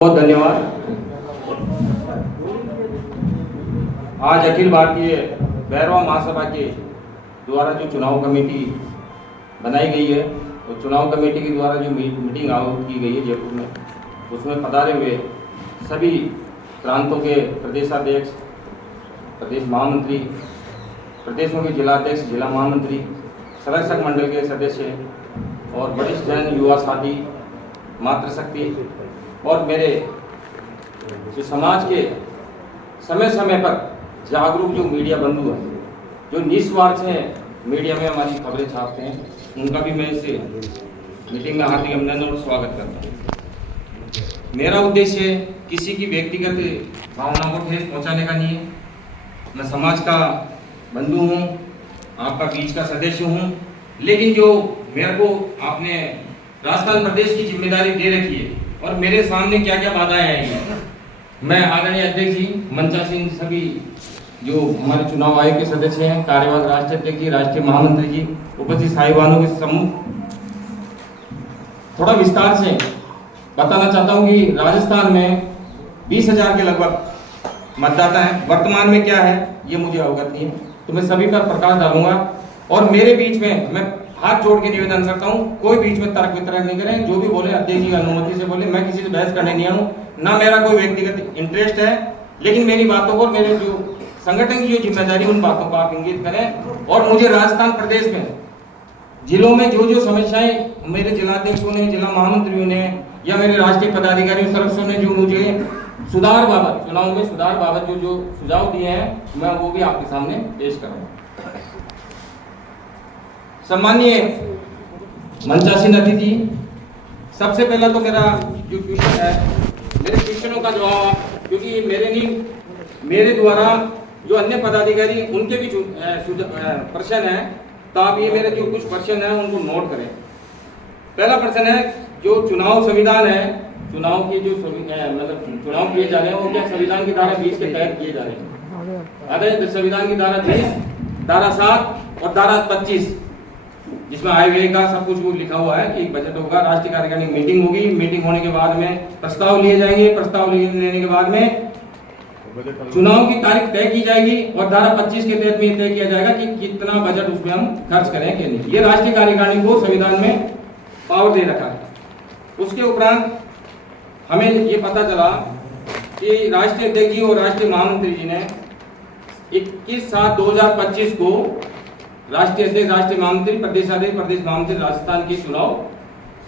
बहुत धन्यवाद। आज अखिल भारतीय भैरवा महासभा के द्वारा जो चुनाव कमेटी बनाई गई है, तो चुनाव कमेटी के द्वारा जो मीटिंग आयोजित की गई है जयपुर में, उसमें पधारे हुए सभी प्रांतों के प्रदेशाध्यक्ष, प्रदेश महामंत्री, प्रदेशों के जिलाध्यक्ष, जिला महामंत्री, संरक्षक मंडल के सदस्य और वरिष्ठ जन, युवा साथी, मातृशक्ति और मेरे जो समाज के समय समय पर जागरूक जो मीडिया बंधु हैं, जो निस्वार्थ से मीडिया में हमारी खबरें छापते हैं, उनका भी मैं इस मीटिंग में हार्दिक अभिनंदन और स्वागत करता हूँ। मेरा उद्देश्य किसी की व्यक्तिगत भावनाओं को ठेस पहुँचाने का नहीं है। मैं समाज का बंधु हूँ, आपका बीच का सदस्य हूँ, लेकिन जो मेरे को आपने राजस्थान प्रदेश की जिम्मेदारी दे रखी है और मेरे सामने क्या क्या बाधाएं आएंगी, मैं आदरणीय अध्यक्ष जी, मंचा सिंह, सभी जो हमारे चुनाव आयोग के सदस्य हैं, कार्यवाहक राष्ट्रीय अध्यक्ष जी, राष्ट्रीय महामंत्री जी, उपस्थित साहिबानों के सम्मुख थोड़ा विस्तार से बताना चाहता हूं कि राजस्थान में 20,000 के लगभग मतदाता हैं। वर्तमान में क्या है ये मुझे अवगत नहीं है, तो मैं सभी पर प्रकाश डालूंगा। और मेरे बीच में मैं हाथ जोड़ के निवेदन करता हूं, कोई बीच में तर्क वितर्क नहीं करें, जो भी बोले अध्यक्ष जी की अनुमति से बोले। मैं किसी से बहस करने नहीं आऊं, ना मेरा कोई व्यक्तिगत इंटरेस्ट है, लेकिन मेरी बातों को, मेरे जो संगठन की जो जिम्मेदारी, उन बातों को आप इंगित करें। और मुझे राजस्थान प्रदेश में जिलों में जो जो समस्याएं मेरे जिलाध्यक्षों ने, जिला महामंत्रियों ने या मेरे राष्ट्रीय पदाधिकारियों, सदस्यों ने जो मुझे सुधार बाबत, चुनाव में सुधार बाबत जो जो सुझाव दिए हैं, मैं वो भी आपके सामने पेश करूंगा। सम्मानीय मंचासीन अतिथि, सबसे पहला तो मेरा जो क्वेश्चन है, मेरे क्वेश्चनों का जवाब, क्योंकि मेरे नहीं, मेरे द्वारा जो अन्य पदाधिकारी उनके भी प्रश्न है, तो आप ये मेरे जो कुछ प्रश्न है उनको नोट करें। पहला प्रश्न है, जो चुनाव संविधान है, चुनाव के जो मतलब चुनाव किए जा रहे हैं, वो क्या संविधान की धारा 20 के तहत किए जा रहे हैं? अरे संविधान की धारा 20, धारा 7 और धारा 25, जिसमें आय व्यय का सब कुछ वो लिखा हुआ है कि बजट होगा, राष्ट्रीय कार्यकारिणी मीटिंग होगी, मीटिंग होने के बाद में प्रस्ताव लिए जाएंगे, प्रस्ताव लेने के बाद में चुनाव की तारीख तय की जाएगी और धारा 25 के तहत में तय किया जाएगा कि कितना बजट उसमें हम खर्च करें कि नहीं। ये राष्ट्रीय कार्यकारिणी को संविधान में पावर दे रखा है। उसके उपरांत हमें ये पता चला कि राष्ट्रीय अध्यक्ष जी और राष्ट्रीय महामंत्री जी ने 21/7/2025 को राष्ट्रीय अध्यक्ष, राष्ट्रीय महामंत्री, प्रदेशाध्यक्ष, प्रदेश महामंत्री राजस्थान के चुनाव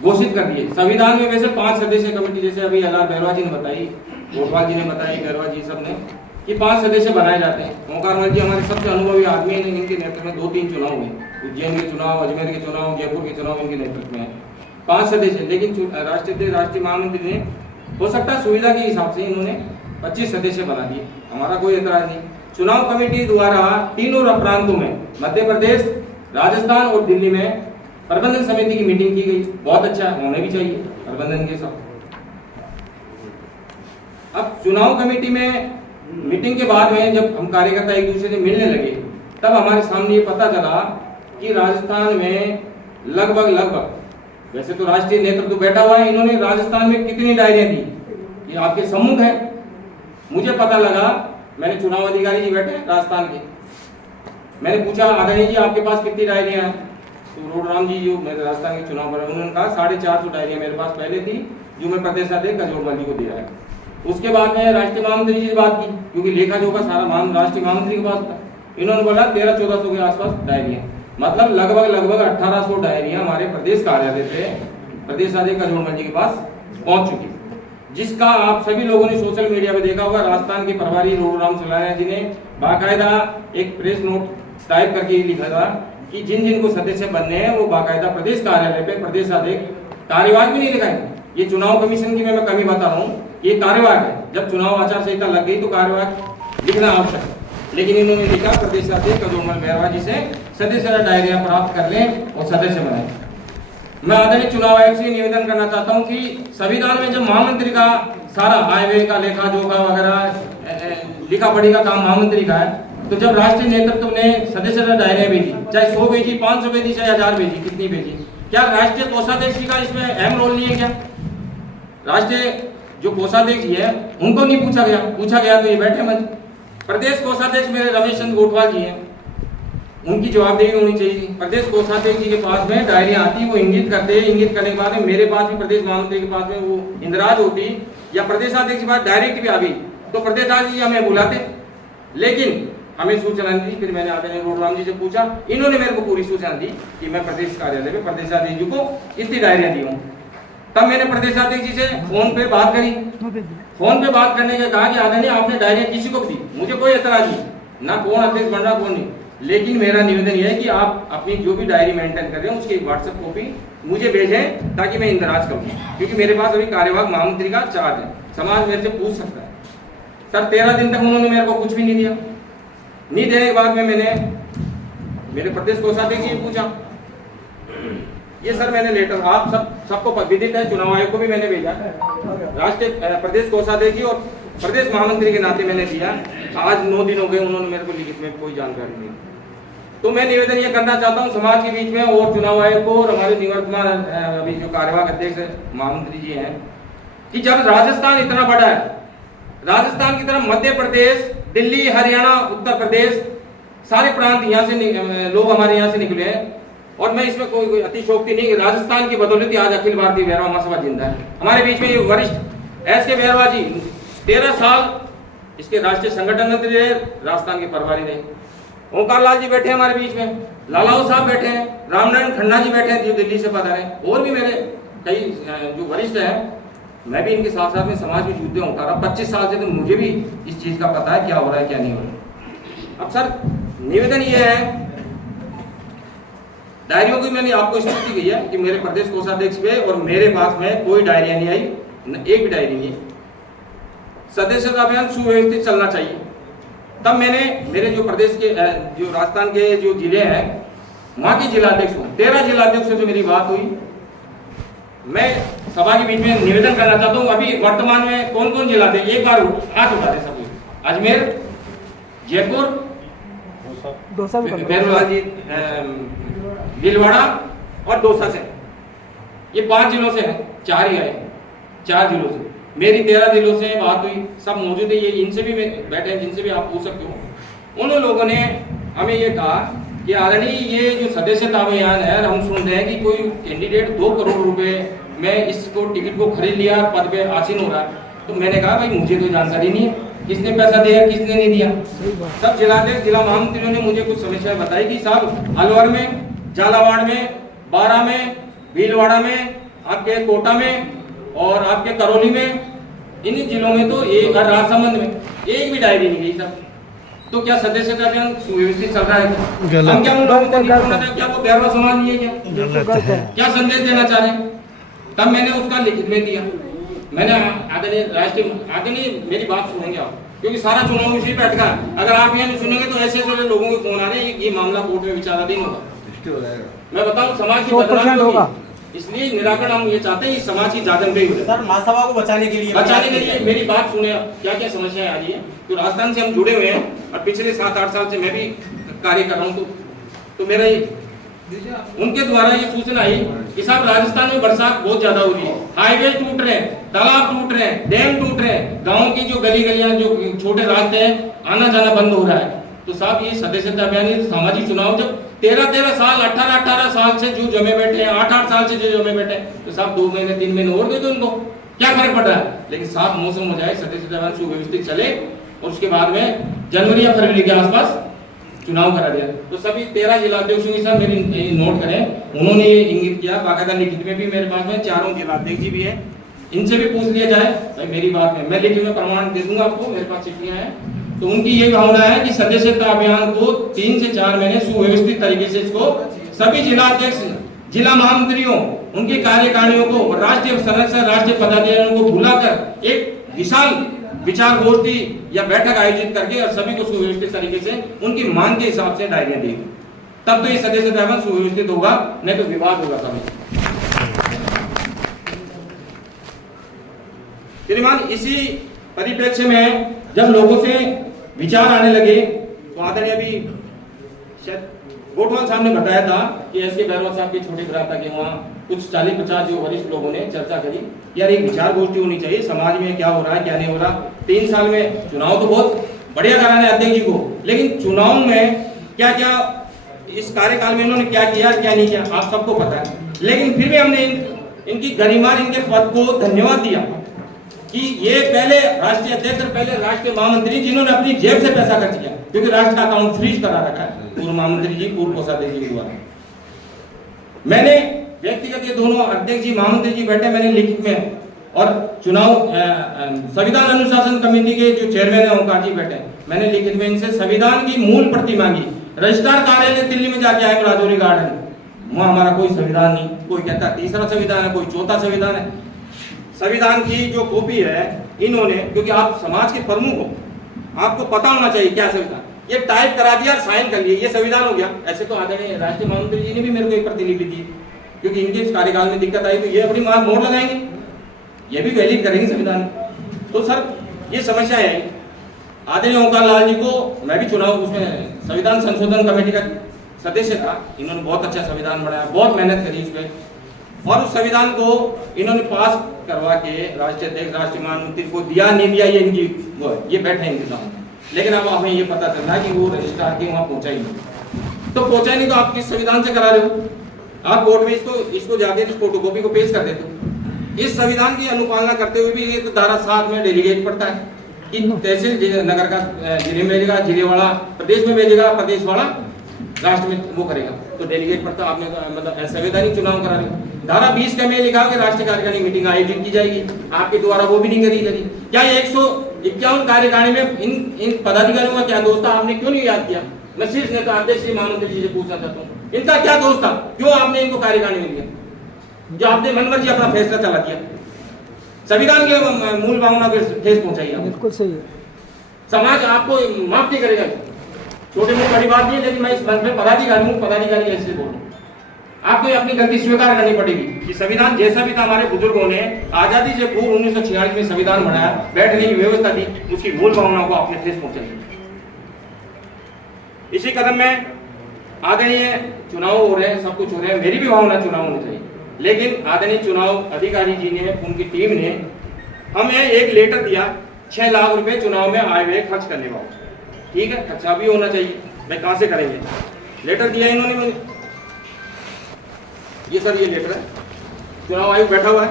घोषित कर दिए। संविधान में वैसे 5 सदस्यीय कमेटी, जैसे अभी LR भैरवा जी ने बताई, गोपाल जी ने बताई, भैरवा जी सब ने, कि 5 सदस्य बनाए जाते हैं। ओंकारमल जी हमारे सबसे अनुभवी आदमी हैं, इनके नेतृत्व में 2-3 चुनाव हुए, उज्जैन के चुनाव, अजमेर के चुनाव, जयपुर के चुनाव इनके नेतृत्व में है। 5 सदस्य, लेकिन राष्ट्रीय अध्यक्ष, राष्ट्रीय महामंत्री ने, हो सकता है सुविधा के हिसाब से इन्होंने 25 सदस्य बना दिए, हमारा कोई एतराज नहीं। चुनाव कमेटी द्वारा तीनों प्रांतों में, मध्य प्रदेश, राजस्थान और दिल्ली में प्रबंधन समिति की मीटिंग की गई। बहुत अच्छा, होने भी चाहिए प्रबंधन के साथ। अब चुनाव कमेटी में मीटिंग के बाद में जब हम कार्यकर्ता एक दूसरे से मिलने लगे, तब हमारे सामने ये पता चला कि राजस्थान में लगभग, वैसे तो राष्ट्रीय नेतृत्व बैठा हुआ है, इन्होंने राजस्थान में कितनी डायरियां दी, ये आपके सम्मुख है। मुझे पता लगा, मैंने चुनाव अधिकारी जी बैठे हैं राजस्थान के, मैंने पूछा आदरणीय जी आपके पास कितनी डायरियां हैं? तो रोडराम जी जो मेरे राजस्थान के चुनाव पर, उन्होंने कहा 450 डायरियां मेरे पास पहले थी, जो मैं प्रदेशाध्यक्ष कजोड़वाल जी को दे रहा है। उसके बाद में राष्ट्रीय महामंत्री जी से बात की, क्योंकि लेखा जोखा सारा राष्ट्रीय महामंत्री के पास था। इन्होंने बोला 1300-1400 के आसपास डायरियां, मतलब लगभग 1800 डायरियां हमारे प्रदेश कार्यालय से प्रदेशाध्यक्ष कजोड़वाल जी के पास पहुंच चुकी, जिसका आप सभी लोगों ने सोशल मीडिया पे देखा होगा। राजस्थान के प्रभारी रोडराम सलारिया जी ने बाकायदा एक प्रेस नोट टाइप करके लिखा था कि जिन जिन को सदस्य बनने हैं वो बाकायदा प्रदेश कार्यालय पे प्रदेशाध्यक्ष, कार्यवाही भी नहीं लिखाएंगे। ये चुनाव कमीशन की मैं कमी बता रहा हूँ, ये कार्यवाही है। जब चुनाव आचार संहिता लग गई तो कार्यवाही लिखना आवश्यक है, लेकिन इन्होंने लिखा प्रदेशाध्यक्ष कजोड़वाल भैरवा जी से सदस्य डायरिया प्राप्त कर लें और सदस्य बनाए। मैं आदरणीय चुनाव आयोग से निवेदन करना चाहता हूं कि संविधान में जब महामंत्री का सारा आय व्यय का लेखा जोखा वगैरह लिखा पढ़ी का काम महामंत्री का है, तो जब राष्ट्रीय नेतृत्व ने सदस्य डायरिया भेजी, चाहे 100 भेजी, 500 भेजी, चाहे 1000 भेजी, कितनी भेजी, क्या राष्ट्रीय कोषाध्यक्ष जी का इसमें अहम रोल नहीं है? क्या राष्ट्रीय जो कोषाध्यक्ष जी है उनको नहीं पूछा गया, पूछा गया तो ये बैठे मंच। प्रदेश कोषाध्यक्ष मेरे रमेश चंद्र गोठवाल जी हैं, उनकी जवाबदेही होनी चाहिए। प्रदेश कोषाध्यक्ष जी के पास में डायरियां आती, वो इंगित करते हैं, इंगित करने के बाद में मेरे पास भी, प्रदेश महामंत्री के पास में वो इंदराज होती या प्रदेशाध्यक्ष के पास डायरेक्ट भी आ गई तो प्रदेशाध्यक्ष जी हमें बुलाते, लेकिन हमें सूचना नहीं दी। फिर मैंने आदरणीय रोडराम जी से पूछा, इन्होंने मेरे को पूरी सूचना दी कि मैं प्रदेश कार्यालय में प्रदेशाध्यक्ष जी को इतनी डायरियां दी हूँ। तब मैंने प्रदेशाध्यक्ष जी से फोन पे बात करी, फोन पे बात करने के कहा कि आदरणीय आपने डायरिया किसी को दी, मुझे कोई एतराज नहीं, ना कौन अध्यक्ष बन रहा कौन नहीं, लेकिन मेरा निवेदन यह है कि आप अपनी जो भी डायरी मेंटेन कर रहे हैं उसकी व्हाट्सएप कॉपी मुझे भेजें ताकि मैं इंदराज करूं, क्योंकि मेरे पास अभी कार्यवाहक महामंत्री का चार्ज है, समाज मेरे से पूछ सकता है। सर 13 दिन तक उन्होंने मेरे को कुछ भी नहीं दिया। नहीं देने के बाद में मैंने मेरे प्रदेश कोषाध्यक्ष जी पूछा, ये सर मैंने लेटर आप सबको विदित है, चुनाव आयोग को भी मैंने भेजा, राष्ट्रीय प्रदेश कोषाध्यक्ष जी और प्रदेश महामंत्री के नाते मैंने दिया। आज 9 दिन हो गए, उन्होंने मेरे को लिखित में कोई जानकारी नहीं। तो मैं निवेदन ये करना चाहता हूँ समाज के बीच में और चुनाव आयोग को और हमारे निवर्तमान अभी जो कार्यवाहक अध्यक्ष महामंत्री जी हैं, कि जब राजस्थान इतना बड़ा है, राजस्थान की तरफ मध्य प्रदेश, दिल्ली, हरियाणा, उत्तर प्रदेश, सारे प्रांत यहाँ से लोग हमारे यहाँ से निकले हैं, और मैं इसमें कोई अतिशोक्ति नहीं, राजस्थान की बदौलत आज अखिल भारतीय भैरवा महासभा जिंदा है। हमारे बीच में ये वरिष्ठ एस.के. भैरवा जी 13 साल इसके राष्ट्रीय संगठन मंत्री रहे, राजस्थान के प्रभारी रहे। ओंकार लाल जी बैठे हैं हमारे बीच में, लालाओ साहब बैठे हैं, रामनारायण खन्ना जी बैठे हैं जो दिल्ली से पधारे, और भी मेरे कई जो वरिष्ठ हैं, मैं भी इनके साथ साथ में समाज में जुड़ते होता रहा 25 साल से, तो मुझे भी इस चीज का पता है क्या हो रहा है क्या नहीं हो रहा। अब सर निवेदन ये है, डायरियों की मैंने आपको स्थिति की है कि मेरे प्रदेश कोषाध्यक्ष पे और मेरे पास में कोई डायरिया नहीं आई, एक भी डायरी नहीं है। सदस्यता अभियान सुव्यवस्थित चलना चाहिए। तब मैंने मेरे जो प्रदेश के जो राजस्थान के जो जिले हैं वहां के जिलाध्यक्षों 13 जिलाध्यक्षों से मेरी बात हुई। मैं सभा के बीच में निवेदन करना चाहता हूँ, अभी वर्तमान में कौन कौन जिलाध्यक्ष, एक बार हाथ उठा दे सब, अजमेर, जयपुर, भीलवाड़ा और दौसा से, ये 5 जिलों से हैं, 4 ही आए, 4 जिलों से मेरी 13 जिलों से बात हुई, सब मौजूद है, ये इनसे भी बैठे हैं, जिनसे भी आप पूछ सकते हो। उन लोगों ने हमें ये कहा कि आदरणीय ये जो सदस्यता अभियान है, हम सुन रहे हैं कि कोई कैंडिडेट 2 करोड़ रुपए में इसको टिकट को खरीद लिया, पद पे आसीन हो रहा है। तो मैंने कहा भाई मुझे कोई जानकारी नहीं है, किसने पैसा दिया किसने नहीं दिया। सब जिलाध्यक्ष जिला महामंत्रियों ने मुझे कुछ समस्या बताई कि साहब अलवर में, झालावाड़ में, बारा में, भीलवाड़ा में, आपके कोटा में और आपके करौली में, इन जिलों में तो एक, राजसमंद में एक भी डायरी नहीं गई सर। तो क्या सदस्यता अभियान सुव्यवस्थित चल रहा है? हम क्या उन लोगों को क्या वो भैरवा समाज नहीं है क्या संदेश देना चाह रहे हैं? तब मैंने उसका लिखित में दिया। मैंने आदरणीय मेरी बात सुनेंगे आप, क्योंकि सारा चुनाव इसी पे अटका। अगर आप ये नहीं सुनेंगे तो ऐसे ऐसे लोगों के फोन आ रहे हैं, ये मामला कोर्ट में विचाराधीन होगा। मैं बताऊं समाज की बदनामी होगा, इसलिए निराकरण हम ये चाहते हैं, समाज की जागरण पे सर महासभा को बचाने के लिए मेरी बात सुने, क्या क्या समस्याएं आ रही है। तो राजस्थान से हम जुड़े हुए हैं और पिछले 7-8 साल से मैं भी कार्य कर रहा हूँ, तो मेरा उनके द्वारा ये सूचना आई कि साहब राजस्थान में बरसात बहुत ज्यादा हो रही है, हाईवे टूट रहे हैं, तालाब टूट रहे हैं, डैम टूट रहे हैं, गाँव की जो गली गलियां जो छोटे रास्ते हैं आना जाना बंद हो रहा है। तो साहब ये सदस्यता अभियान सामाजिक चुनाव जब 13-13 साल 18-18 साल से जो जमे बैठे हैं, 8-8 साल से जो जमे बैठे हैं, तो साहब 2 महीने 3 महीने और दे दो उनको, क्या फर्क पड़ रहा है। लेकिन साफ मौसम हो जाए, सदस्यता अभियान सुव्यवस्थित चले और उसके बाद में जनवरी या फरवरी के आसपास चुनाव करा दिया। तो सभी 13 जिलाध्यक्षों के साथ मेरी नोट करें, उन्होंने ये इंगित किया, बाकायदा लिखित में भी मेरे पास में 4 जिलाध्यक्ष जी भी है, इनसे भी पूछ लिया जाए भाई मेरी बात में, मैं लिखित में प्रमाण दे दूंगा आपको, मेरे पास चिट्ठियां हैं। तो उनकी ये भावना है कि सदस्यता अभियान को 3 से 4 महीने सुव्यवस्थित तरीके से इसको सभी जिलाध्यक्ष, जिला महामंत्रियों, उनकी कार्यकारिणियों को और राष्ट्रीय संरक्षण, राष्ट्रीय पदाधिकारियों को बुलाकर एक विशाल विचार गोष्ठी या बैठक आयोजित करके और सभी को सुव्यवस्थित तरीके से उनकी मांग के हिसाब से डायरियां दी, तब तो ये सदस्यता अभियान सुव्यवस्थित होगा, नहीं तो विवाद होगा सभी। श्रीमान इसी परिप्रेक्ष्य में जब लोगों से विचार आने लगे तो आदरणीय अभी शायद गोठवाल साहब ने बताया था कि एस के बैरवा साहब के छोटे भ्राता के वहाँ कुछ 40-50 जो वरिष्ठ लोगों ने चर्चा करी, यार एक विचार गोष्ठी होनी चाहिए, समाज में क्या हो रहा है क्या नहीं हो रहा। 3 साल में चुनाव तो बहुत बढ़िया कराना है अध्यक्ष जी को, लेकिन चुनाव में क्या क्या इस कार्यकाल में इन्होंने क्या किया क्या नहीं किया आप सबको पता है। लेकिन फिर भी हमने इनकी गरिमा, इनके पद को धन्यवाद दिया कि ये पहले राष्ट्रीय अध्यक्ष और पहले राष्ट्रीय महामंत्री जिन्होंने अपनी जेब से पैसा खर्च किया, क्योंकि राष्ट्र का अकाउंट फ्रीज करा रखा है पूर्व महामंत्री जी, पूर्व कोषाध्यक्ष जी के द्वारा। मैंने व्यक्तिगत ये दोनों अध्यक्ष जी महामंत्री जी बैठे, मैंने लिखित में, और चुनाव संविधान अनुशासन कमेटी के जो चेयरमैन है ओंकार जी बैठे, मैंने लिखित में इनसे संविधान की मूल प्रति मांगी। रजिस्ट्रार कार्यालय दिल्ली में जाके आए राजौरी गार्डन, वहां हमारा कोई संविधान नहीं, कोई कहता है तीसरा संविधान है, कोई चौथा संविधान है। संविधान की जो कॉपी है इन्होंने, क्योंकि आप समाज के प्रमुख हो, आपको पता होना चाहिए क्या संविधान, ये टाइप करा दिया, साइन कर लिए, ये संविधान हो गया। ऐसे तो आदरणीय राष्ट्रीय महामंत्री जी ने भी मेरे को एक प्रतिलिपि दी, क्योंकि इनके इस कार्यकाल में दिक्कत आई तो ये अपनी मोहर लगाएंगे, ये भी वैलिड करेंगे संविधान। तो सर ये समस्या है। आदरणीय ओंकार लाल जी को मैं भी चुनाव उसमें संविधान संशोधन कमेटी का सदस्य था, इन्होंने बहुत अच्छा संविधान बनाया, बहुत मेहनत करी उसमें, और उस संविधान को इन्होंने पास करवा के राष्ट्रीय अध्यक्ष राष्ट्रीय महामंत्री को दिया नहीं दिया ये इनकी ये बैठे इनके सामने। लेकिन अब हमें ये पता चल रहा है कि वो रजिस्ट्रार के वहां पहुंचा ही नहीं, तो पहुंचा नहीं तो आप किस संविधान से करा रहे हो? आप कोर्ट में इसको जाके इस फोटोकॉपी को पेश कर देते हो। इस संविधान की अनुपालना करते हुए भी ये तो धारा 7 में डेलीगेट पड़ता है कि तहसील नगर का जिले में भेजेगा, जिले वाला प्रदेश में भेजेगा, प्रदेश वाला राष्ट्र में वो करेगा, तो डेलीगेट पड़ता। आपने मतलब संवैधानिक चुनाव करा रहे। धारा 20 का में लिखा कि राष्ट्रीय कार्यकारिणी मीटिंग आयोजित की जाएगी, आपके द्वारा वो भी नहीं करी जाएगी। क्या 151 कार्यकारिणी में इन पदाधिकारियों का क्या दोष था? आपने क्यों नहीं याद किया? मैं शीर्ष नेता अध्यक्ष श्री महामंत्री जी से पूछना चाहता हूँ, इनका क्या दोष था? क्यों आपने इनको कार्यकारिणी में लिया, जो आपने मनमर्जी अपना फैसला चला दिया? संविधान के मूल भावना को ठेस पहुंचाई। बिल्कुल सही है। समाज आपको माफ नहीं करेगा। छोटे मुंह बड़ी बात नहीं है, लेकिन मैं इस मंच में पदाधिकारी ऐसे बोलूं, आपको अपनी गलती स्वीकार करनी पड़ेगी कि संविधान जैसा भी था, हमारे बुजुर्गों ने आजादी से पूर्व 1946 में संविधान बनाया, बैठने की व्यवस्था दी, उसकी मूल भावनाओं को आपने ठेस पहुंचाई। इसी कदम में आदरणीय चुनाव हो रहे हैं, सब कुछ हो रहे हैं, मेरी भी भावना चुनाव होने चाहिए, लेकिन आदरणीय चुनाव अधिकारी जी ने, उनकी टीम ने हमें एक लेटर दिया 6 लाख रुपए चुनाव में आए हुए खर्च करने वाले। ठीक है, खर्चा भी होना चाहिए, भाई कहां से करेंगे? लेटर दिया इन्होंने मुझे, ये सर ये लेटर है, चुनाव आयोग बैठा हुआ है,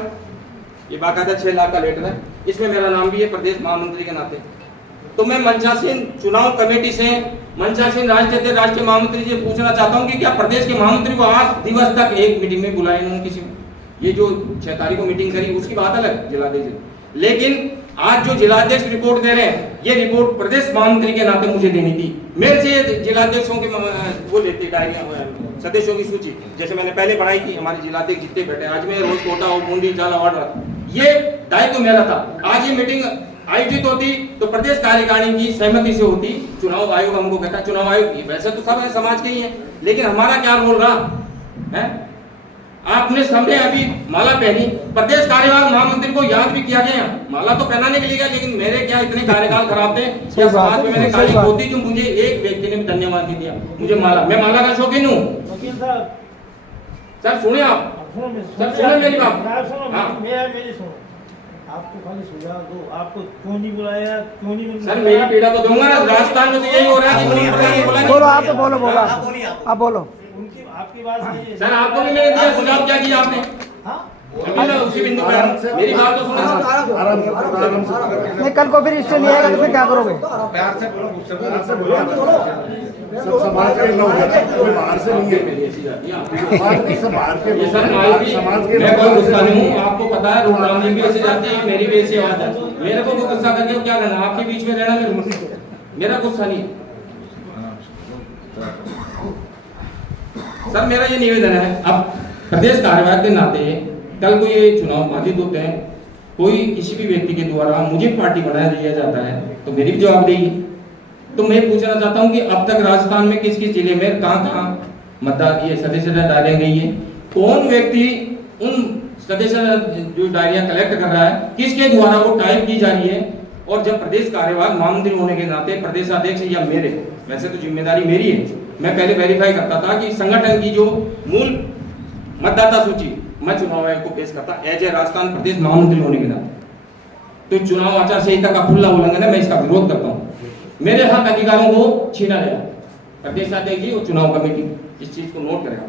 ये बाकायदा 6 लाख का लेटर है, इसमें मेरा नाम भी है प्रदेश महामंत्री के नाते। तो मैं मंचासीन चुनाव कमेटी से, मंचासीन राष्ट्रीय महामंत्री जी पूछना चाहता हूं कि क्या प्रदेश के महामंत्री को आज दिवस तक एक मीटिंग में बुलाया इन्होंने किसी? ये जो 6 तारीख को मीटिंग करी उसकी बात अलग, जिलाध्यक्ष, लेकिन आज जो जिलाध्यक्ष रिपोर्ट दे रहे हैं, ये रिपोर्ट प्रदेश महामंत्री के नाते मुझे देनी थी। मेरे से जिलाध्यक्षों के वो लेते डायरिया, सदस्यों की सूची, जैसे मैंने पहले बनाई थी, हमारे जिलाध्यक्ष जितने बैठे, आज मैं रोज कोटा और बूंदी जाला वार्ड, ये दायित्व मेरा था। आज ये मीटिंग आयोजित होती तो प्रदेश कार्यकारिणी की सहमति से होती, चुनाव आयोग हमको कहता है, चुनाव आयोग वैसे तो सब है समाज के ही है, लेकिन हमारा क्या रोल रहा है? आपने सामने अभी माला पहनी, प्रदेश कार्यवाहक महामंत्री को याद भी किया गया, माला तो पहनाने के लिए गया, लेकिन मेरे क्या इतने कार्यकाल खराब थे क्या समाज में मैंने काली होती जो मुझे एक व्यक्ति ने भी धन्यवाद नहीं दिया मुझे माला? मैं माला का शौकीन हूँ। सर सुने आप, सर सुने मेरी बात। आपको खाली सुझाव दो, आपको क्यों नहीं बुलाया, क्यों नहीं? सर मेरी पीड़ा तो दूंगा ना, राजस्थान में तो यही हो रहा है कि बोलो, आप तो बोलो, आप बोलो। उनकी आपकी बात नहीं है सर, आपको भी मैंने दिया सुझाव, क्या किया आपने? उसी बिंदु पे मेरी बात तो सुनो। नहीं, कल को फिर स्टे नहीं आएगा तो फिर क्या करोगे? प्यार से बोलो, प्यार से बोलो, सब समाज के लोग हैं, कोई बाहर से नहीं है, सब बाहर के लोग हैं, समाज के। मैं कोई गुस्सा नहीं हूँ, आपको पता है रूपराम जी भी ऐसे जाती है, मेरी भी ऐसी आवाज है, मेरे को तो गुस्सा करके क्या करना? आपके बीच में रहना मेरा गुस्सा नहीं। सर मेरा ये निवेदन है, अब प्रदेश कार्यवाहक के नाते कल को ये चुनाव बाधित होते हैं, कोई किसी भी व्यक्ति के द्वारा मुझे पार्टी बना दिया जाता है तो मेरी भी जवाबदेही। तो मैं पूछना चाहता हूं कि अब तक राजस्थान में किस किस जिले में कहां मतदान ये सदस्यता डाली गई है, कौन व्यक्ति उन सदस्य जो डायरियां कलेक्ट कर रहा है, किसके द्वारा वो टाइप की जा रही है, और जब प्रदेश कार्यवाहक महामंत्री होने के नाते प्रदेशाध्यक्ष या मेरे, वैसे तो जिम्मेदारी मेरी है, मैं पहले वेरीफाई करता था कि संगठन की जो मूल मतदाता सूची मैं चुनाव आयोग को पेश करता एज ए राजस्थान प्रदेश महामंत्री होने के नाते। तो चुनाव आचार संहिता का खुला उल्लंघन है, मैं इसका विरोध करता हूँ। मेरे हक अधिकारों को छीना गया। प्रदेश अध्यक्ष जी और चुनाव कमेटी इस चीज को नोट करेगा।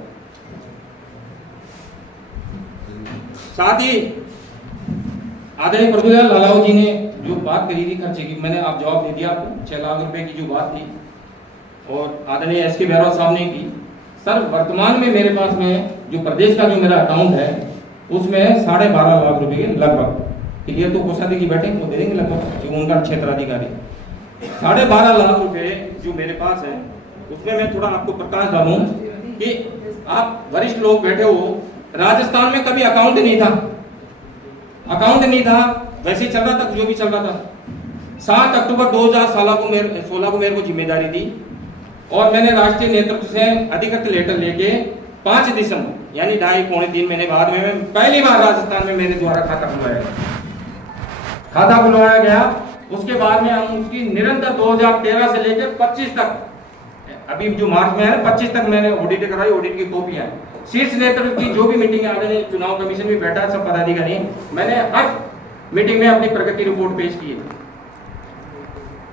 साथ ही आदरणीय प्रभुलाल लालाव जी ने जो बात करी थी खर्चे की, मैंने आप जवाब दे दिया आपको। 6 लाख रुपए की जो बात थी और आदरणीय एस के बैरवा साहब ने की। सर वर्तमान में मेरे पास में जो प्रदेश का जो मेरा अकाउंट है उसमें 12.5 लाख रुपए के लगभग, क्लियर तो कोषाधिकारी बैठे वो दे देंगे लगभग, जो उनका क्षेत्राधिकारी 12.5 लाख रुपए जो मेरे पास है उसमें मैं थोड़ा आपको प्रकाश डालूं कि आप वरिष्ठ लोग बैठे हो, राजस्थान में कभी अकाउंट नहीं था, वैसे चल रहा था जो भी चल रहा था। 7 अक्टूबर 2016 को मेरे को जिम्मेदारी दी और मैंने राष्ट्रीय नेतृत्व से अधिकृत लेटर लेके 5 दिसंबर यानी 2.5-3 महीने बाद में मैं पहली बार राजस्थान में मेरे द्वारा खाता खुलवाया गया। उसके बाद में हम उसकी निरंतर 2013 से लेकर 25 तक, अभी जो मार्च में है 25 तक मैंने ऑडिट कराई, ऑडिट की कॉपियां। शीर्ष नेतृत्व की जो भी मीटिंग आदरणीय चुनाव कमीशन में बैठा सब पदाधिकारी, मैंने हर मीटिंग में अपनी प्रगति रिपोर्ट पेश की है।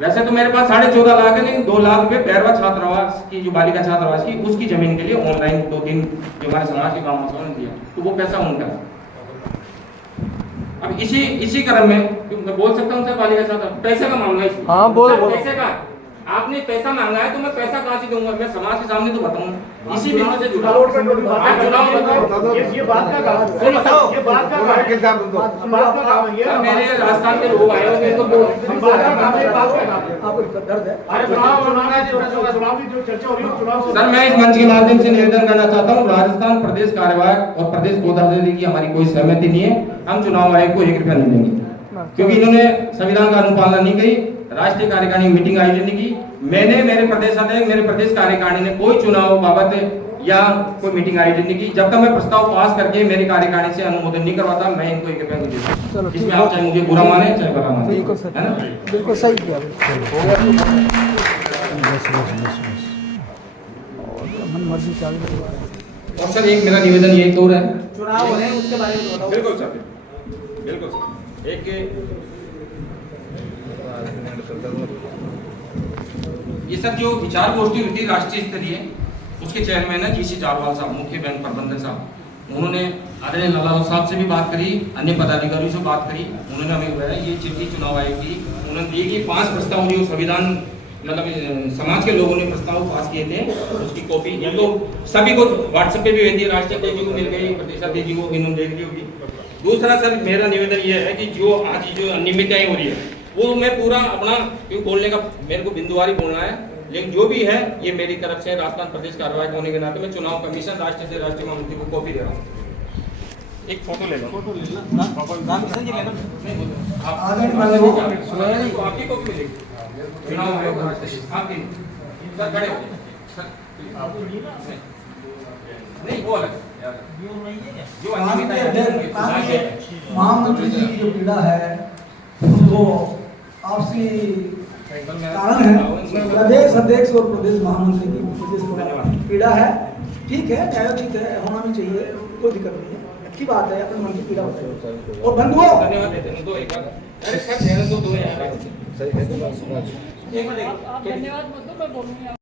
वैसे तो मेरे पास 14.5 लाख है, लेकिन 2 लाख रुपए बैरवा छात्रावास की जो बालिका छात्रावास की उसकी जमीन के लिए ऑनलाइन 2-3 जो हमारे समाज के काम ने दिया, तो वो पैसा उनका। अब इसी क्रम में मैं बोल सकता हूँ सर, बालिका छात्रा पैसे का मामला है। हाँ बोल पैसे का आपने पैसा मांगा है तो मैं पैसा कहाँ से दूंगा, मैं समाज के सामने तो बताऊंगा। इसी बिंदु से जुड़ा ये बात का काम है, ये बात का काम है, ये मेरे राजस्थान के लोग आए होंगे तो बात का काम है, बात का काम है। आपको दर्द है। अरे चुनाव की जो चर्चा हो रही है चुनाव से, सर मैं इस मंच के माध्यम से निवेदन करना चाहता हूँ, राजस्थान प्रदेश कार्यवाहक और प्रदेश पदाधिकारी की हमारी कोई सहमति नहीं है। हम चुनाव आयोग को 1 रुपया नहीं देंगे क्योंकि इन्होंने संविधान का अनुपालना नहीं करी, राष्ट्रीय कार्यकारिणी मीटिंग आयोजन नहीं की। मैंने मेरे प्रदेश अध्यक्ष, मेरे प्रदेश कार्यकारिणी ने कोई चुनाव बाबत या कोई मीटिंग आयोजन नहीं की। जब तक मैं प्रस्ताव पास करके मेरी कार्यकारिणी से अनुमोदन नहीं करवाता, मैं इनको 1 रुपया नहीं देता। इसमें आप चाहे मुझे बुरा माने चाहे भला माने, बिल्कुल सर, है ना? बिल्कुल सही किया। मन मर्जी चालू। और सर एक मेरा निवेदन ये तो है, चुनाव हो रहे हैं उसके बारे में बताओ। बिल्कुल सर, बिल्कुल सर। एक ये सर जो विचार गोष्ठी हुई थी राष्ट्रीय स्तरीय, उसके चेयरमैन है जीसी जारवाल साहब, मुख्य बैंक प्रबंधक साहब। उन्होंने आदरणीय लालाव साहब से भी बात करी, अन्य पदाधिकारियों से बात करी। उन्होंने हमें बताया ये चिट्ठी चुनाव आयोग की उन्होंने दी कि 5 प्रस्ताव जो संविधान मतलब समाज के लोगों ने प्रस्ताव पास किए थे, उसकी कॉपी या तो सभी को व्हाट्सएप पे भी भेज दी, राष्ट्रीय अध्यक्ष जी को मिल गई, प्रदेश अध्यक्ष जी को इन्होंने देख ली होगी। दूसरा सर मेरा निवेदन ये है कि जो आज जो अनियमितताएं हो रही है वो मैं पूरा अपना क्यों बोलने का मेरे को बिंदुवारी बोलना है, लेकिन जो भी है ये मेरी तरफ से राजस्थान प्रदेश कार्यवाहक होने के नाते मैं चुनाव कमीशन राष्ट्रीय महामंत्री को कॉपी दे रहा हूँ। एक फोटो ले लो, आपकी कॉपी मिलेगी चुनाव आयोग आपकी। सर खड़े हो नहीं वो अलग जो महामंत्री जी की जो पीड़ा है वो आपसी कारण है। प्रदेश अध्यक्ष और प्रदेश महामंत्री की पीड़ा है, ठीक है, न्यायोचित है, होना भी चाहिए, कोई दिक्कत नहीं है, अच्छी बात है, अपने मन की पीड़ा बताइए। और बंधुओं धन्यवाद देते हैं, दो एक बार अरे सर दो यार धन्यवाद मत दो, मैं बोलूंगी।